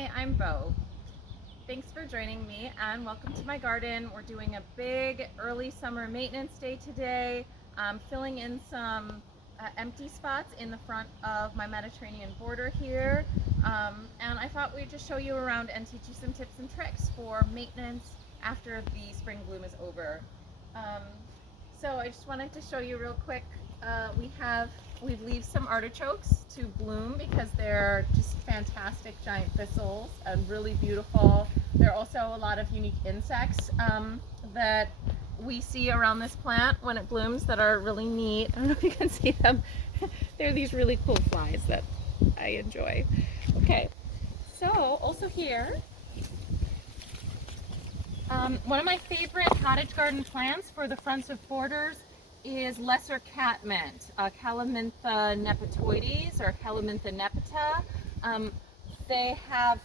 Hi, I'm Bo. Thanks for joining me and welcome to my garden. We're doing a big early summer maintenance day today, filling in some empty spots in the front of my Mediterranean border here. And I thought we'd just show you around and teach you some tips and tricks for maintenance after the spring bloom is over. Um, so I just wanted to show you real quick. We've leaved some artichokes to bloom because they're just fantastic giant thistles and really beautiful. There are also a lot of unique insects that we see around this plant when it blooms that are really neat. I don't know if you can see them. They're these really cool flies that I enjoy. Okay, so also here, one of my favorite cottage garden plants for the fronts of borders is lesser catmint, Calamintha nepetoides or Calamintha nepeta.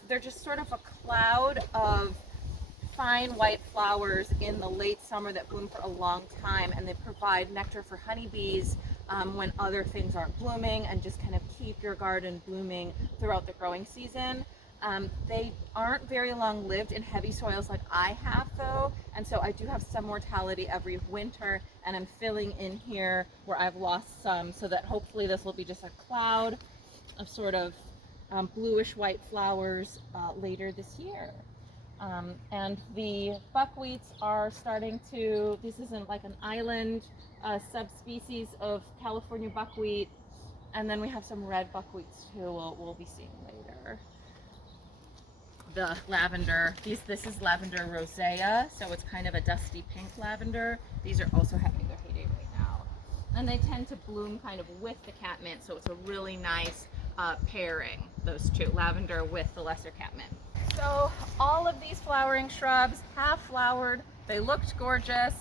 They're just sort of a cloud of fine white flowers in the late summer that bloom for a long time, and they provide nectar for honeybees when other things aren't blooming, and just kind of keep your garden blooming throughout the growing season. They aren't very long lived in heavy soils like I have though, and so I do have some mortality every winter, and I'm filling in here where I've lost some so that hopefully this will be just a cloud of sort of bluish white flowers later this year. And the buckwheats are starting to, this isn't like an island subspecies of California buckwheat, and then we have some red buckwheats too we'll be seeing later. The lavender, this is lavender rosea, so it's kind of a dusty pink lavender. These are also having their heyday right now. And they tend to bloom kind of with the catmint, so it's a really nice pairing, those two, lavender with the lesser catmint. So all of these flowering shrubs have flowered. They looked gorgeous.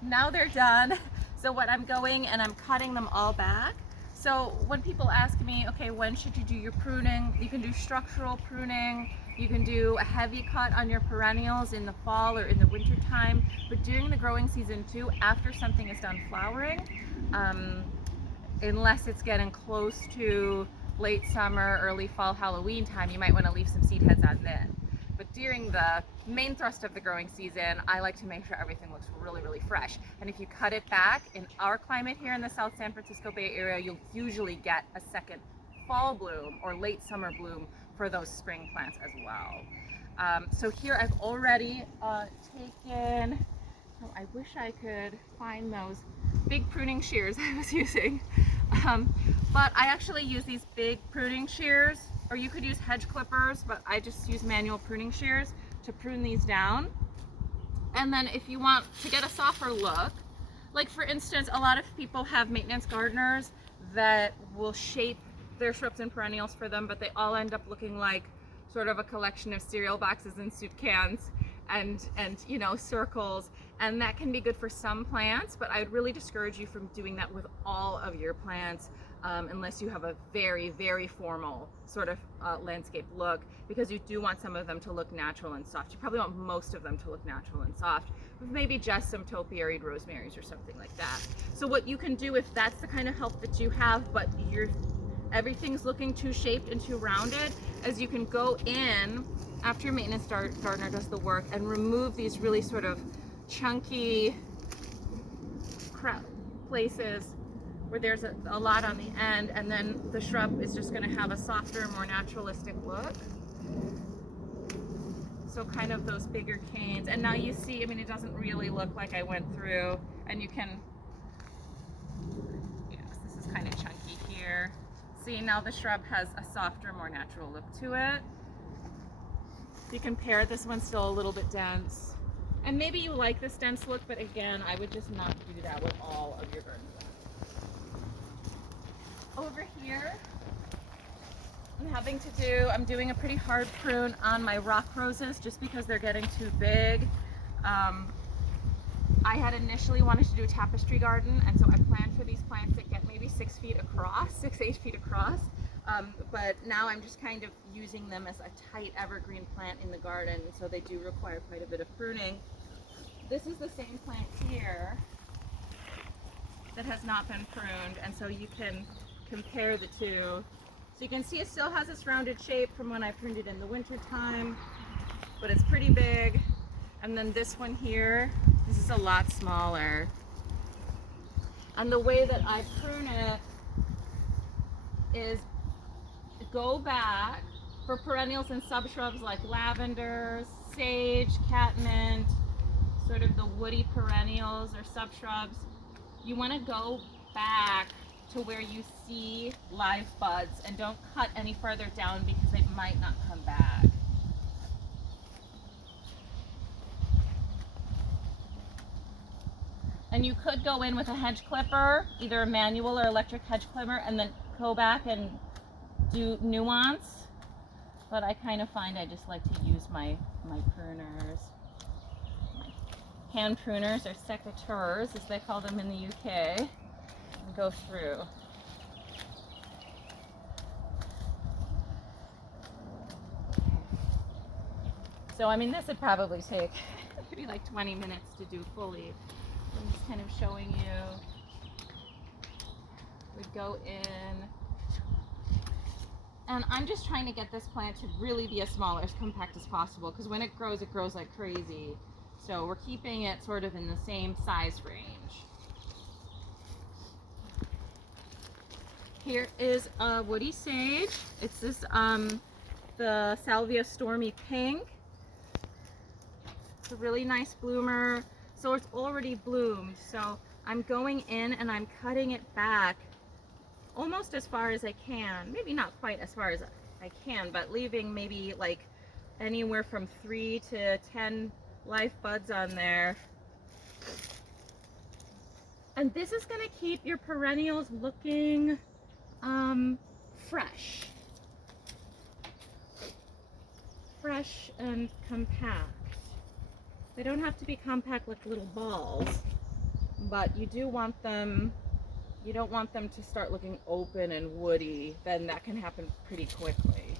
Now they're done. So what I'm going and I'm cutting them all back. So when people ask me, okay, when should you do your pruning? You can do structural pruning. You can do a heavy cut on your perennials in the fall or in the winter time. But during the growing season too, after something is done flowering, unless it's getting close to late summer, early fall, Halloween time, you might want to leave some seed heads on then. But during the main thrust of the growing season, I like to make sure everything looks really, really fresh. And if you cut it back, in our climate here in the South San Francisco Bay Area, you'll usually get a second fall bloom or late summer bloom for those spring plants as well. So here I've already taken, oh, I wish I could find those big pruning shears I was using. But I actually use these big pruning shears, or you could use hedge clippers, but I just use manual pruning shears to prune these down. And then if you want to get a softer look, like for instance, a lot of people have maintenance gardeners that will shape their shrubs and perennials for them, but they all end up looking like sort of a collection of cereal boxes and soup cans and you know, circles, and that can be good for some plants, but I would really discourage you from doing that with all of your plants unless you have a very, very formal sort of landscape look, because you do want some of them to look natural and soft. You probably want most of them to look natural and soft, with maybe just some topiaried rosemaries or something like that. So what you can do, if that's the kind of help that you have, but everything's looking too shaped and too rounded, as you can go in after your maintenance gardener does the work and remove these really sort of chunky places where there's a lot on the end, and then the shrub is just going to have a softer, more naturalistic look. So kind of those bigger canes, and now you see, I mean, it doesn't really look like I went through, and you can, yes, this is kind of chunky here. See, now the shrub has a softer, more natural look to it. You can pair, this one's still a little bit dense. And maybe you like this dense look, but again, I would just not do that with all of your garden plants. Over here, I'm doing a pretty hard prune on my rock roses just because they're getting too big. I had initially wanted to do a tapestry garden, and so I planned for these plants that get maybe 6 feet across, 8 feet across. But now I'm just kind of using them as a tight evergreen plant in the garden, so they do require quite a bit of pruning. This is the same plant here that has not been pruned, and so you can compare the two. So you can see it still has its rounded shape from when I pruned it in the winter time, but it's pretty big. And then this one here, this is a lot smaller. And the way that I prune it is go back for perennials and sub-shrubs like lavenders, sage, catmint, sort of the woody perennials or sub-shrubs. You want to go back to where you see live buds and don't cut any further down because they might not come back. And you could go in with a hedge clipper, either a manual or electric hedge clipper, and then go back and do nuance. But I kind of find I just like to use my pruners. My hand pruners, or secateurs as they call them in the UK, and go through. So I mean, this would probably take maybe like 20 minutes to do fully. I'm just kind of showing you. We go in, and I'm just trying to get this plant to really be as small or as compact as possible, because when it grows like crazy. So we're keeping it sort of in the same size range. Here is a woody sage. It's this the Salvia Stormy Pink. It's a really nice bloomer. So it's already bloomed. So I'm going in and I'm cutting it back almost as far as I can. Maybe not quite as far as I can, but leaving maybe like anywhere from 3 to 10 live buds on there. And this is going to keep your perennials looking fresh and compact. They don't have to be compact like little balls, but you do want them, you don't want them to start looking open and woody. Then that can happen pretty quickly.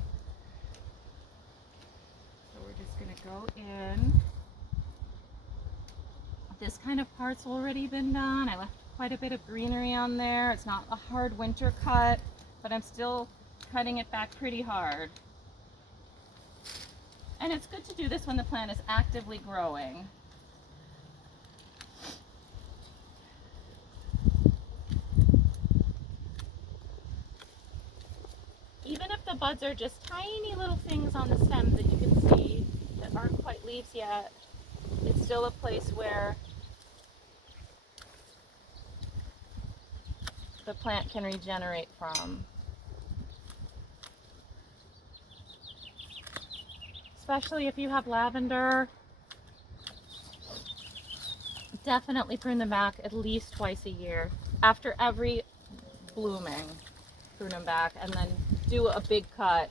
So we're just gonna go in. This kind of part's already been done. I left quite a bit of greenery on there. It's not a hard winter cut, but I'm still cutting it back pretty hard. And it's good to do this when the plant is actively growing. Even if the buds are just tiny little things on the stem that you can see that aren't quite leaves yet, it's still a place where the plant can regenerate from. Especially if you have lavender, definitely prune them back at least twice a year. After every blooming, prune them back, and then do a big cut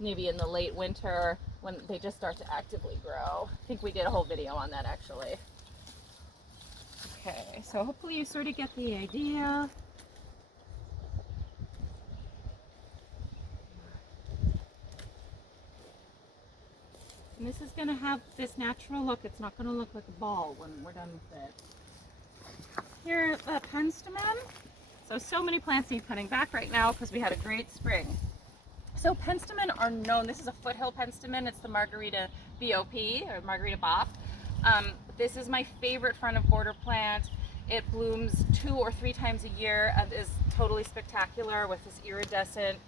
maybe in the late winter when they just start to actively grow. I think we did a whole video on that actually. Okay, so hopefully you sort of get the idea. And this is going to have this natural look. It's not going to look like a ball when we're done with it. Here are the penstemon. So many plants need cutting back right now because we had a great spring. So penstemon are known, this is a foothill penstemon. It's the Margarita BOP, or Margarita Bop. This is my favorite front of border plant. It blooms 2 or 3 times a year and is totally spectacular with this iridescent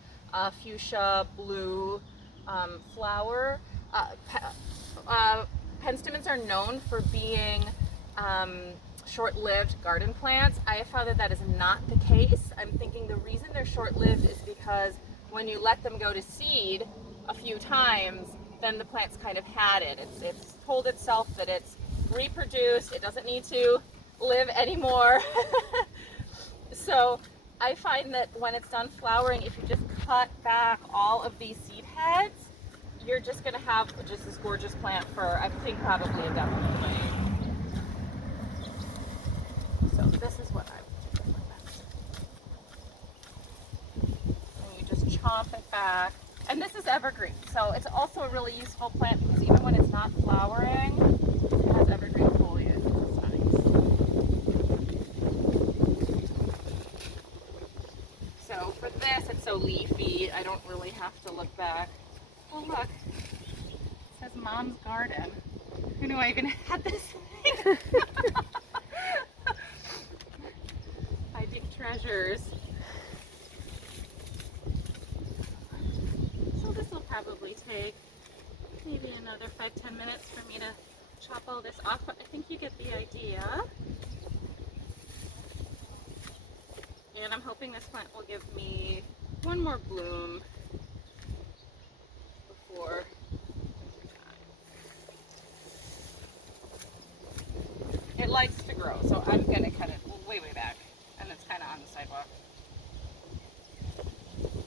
fuchsia blue flower. Penstemons are known for being short-lived garden plants. I have found that that is not the case. I'm thinking the reason they're short-lived is because when you let them go to seed a few times, then the plant's kind of had it. It's told itself that it's reproduced, it doesn't need to live anymore. So I find that when it's done flowering, if you just cut back all of these seed heads, you're just going to have just this gorgeous plant for, I think, probably indefinitely. So this is what I would do with this. And you just chomp it back. And this is evergreen, so it's also a really useful plant because even when it's not flowering, it has evergreen foliage, which is nice. So for this, it's so leafy. don't really have to look back. Oh look, it says Mom's Garden. Who knew I even had this thing? I dig treasures. So this will probably take maybe another 5-10 minutes for me to chop all this off, but I think you get the idea. And I'm hoping this plant will give me one more bloom before it likes to grow. So I'm going to cut it way, way back, and it's kind of on the sidewalk.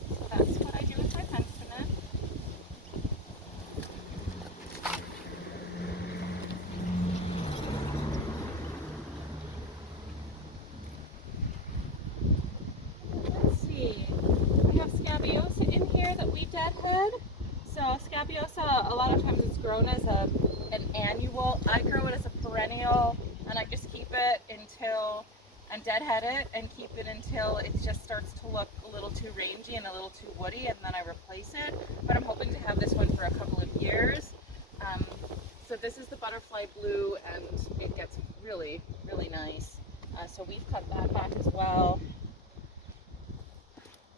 So that's what I do with my penstemon. Let's see. We have scabiosa in here that we deadhead. So scabiosa, a lot of times it's grown as an annual. I grow it as a perennial, and I just keep it until, and deadhead it and keep it until it just starts to look a little too rangy and a little too woody, and then I replace it. But I'm hoping to have this one for a couple of years. So this is the butterfly blue, and it gets really, really nice. So we've cut that back as well.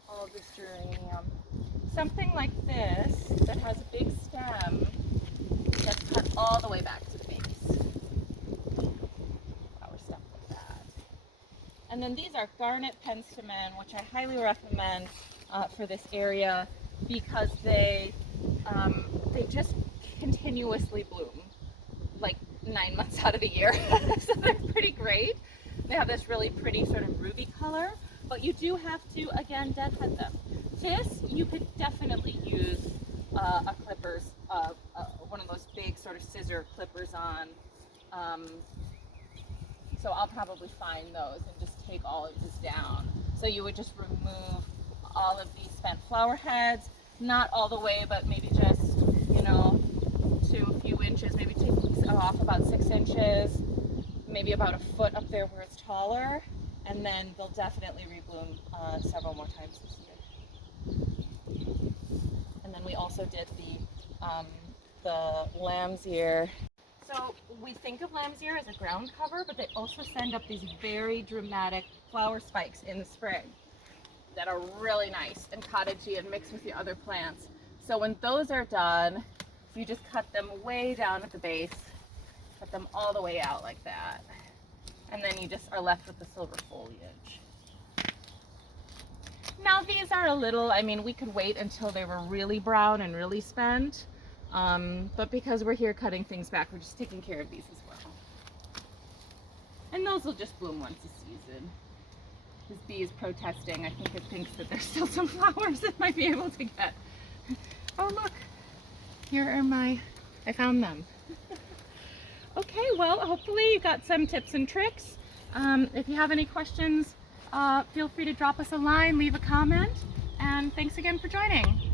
All of this geranium. Something like this that has a big stem gets cut all the way back to the base. Flower stem like that. And then these are garnet penstemon, which I highly recommend for this area because they just continuously bloom like 9 months out of the year. So they're pretty great. They have this really pretty sort of ruby color, but you do have to, again, deadhead them. This, you could definitely use a clippers, one of those big sort of scissor clippers on. So I'll probably find those and just take all of this down. So you would just remove all of these spent flower heads, not all the way, but maybe just, you know, to a few inches, maybe take off about 6 inches, maybe about a foot up there where it's taller, and then they'll definitely rebloom several more times this year. And then we also did the lamb's ear. So we think of lamb's ear as a ground cover, but they also send up these very dramatic flower spikes in the spring that are really nice and cottagey and mixed with the other plants. So when those are done, you just cut them way down at the base, cut them all the way out like that. And then you just are left with the silver foliage. Now these are a little, I mean, we could wait until they were really brown and really spent, but because we're here cutting things back, we're just taking care of these as well. And those will just bloom once a season. This bee is protesting. I think it thinks that there's still some flowers it might be able to get. Oh look, here are I found them. Okay, well, hopefully you got some tips and tricks. If you have any questions, feel free to drop us a line, leave a comment, and thanks again for joining.